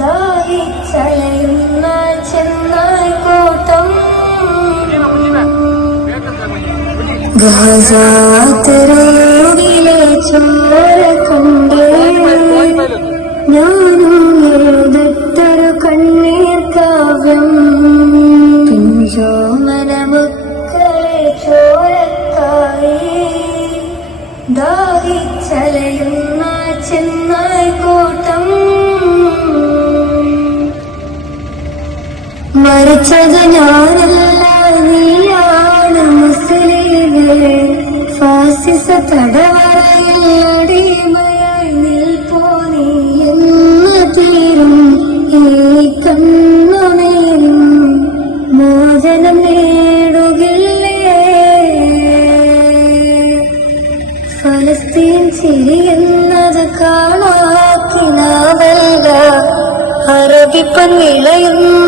ദാഹിച്ചലയുന്ന ചെന്നായ് കൂട്ടം ഗാസാതെരുവിലെ ചോര കണ്ട് ഞാനും എഴുതത്തൊരു കണ്ണീർ കാവ്യം പിഞ്ചോമനമക്കളെ ചോരത്തായി ദാഹിച്ചലയുന്ന ചെന്നായ് കൂട്ടം മരിച്ചത് ഞാനല്ല നീയാണ് മുസ്ലിമേ ഫാസിസ തടവറയിൽ അടിമയായി നിൽപ്പോ നീ എന്ന് തീരും ഈ കണ്ണുനീരും മോചനം നേടുകില്ലേ ഫലസ്തീൻ ചിരിയുന്നത് കാണാക്കിനാവൽക അറബിപ്പൻ വിളയുന്ന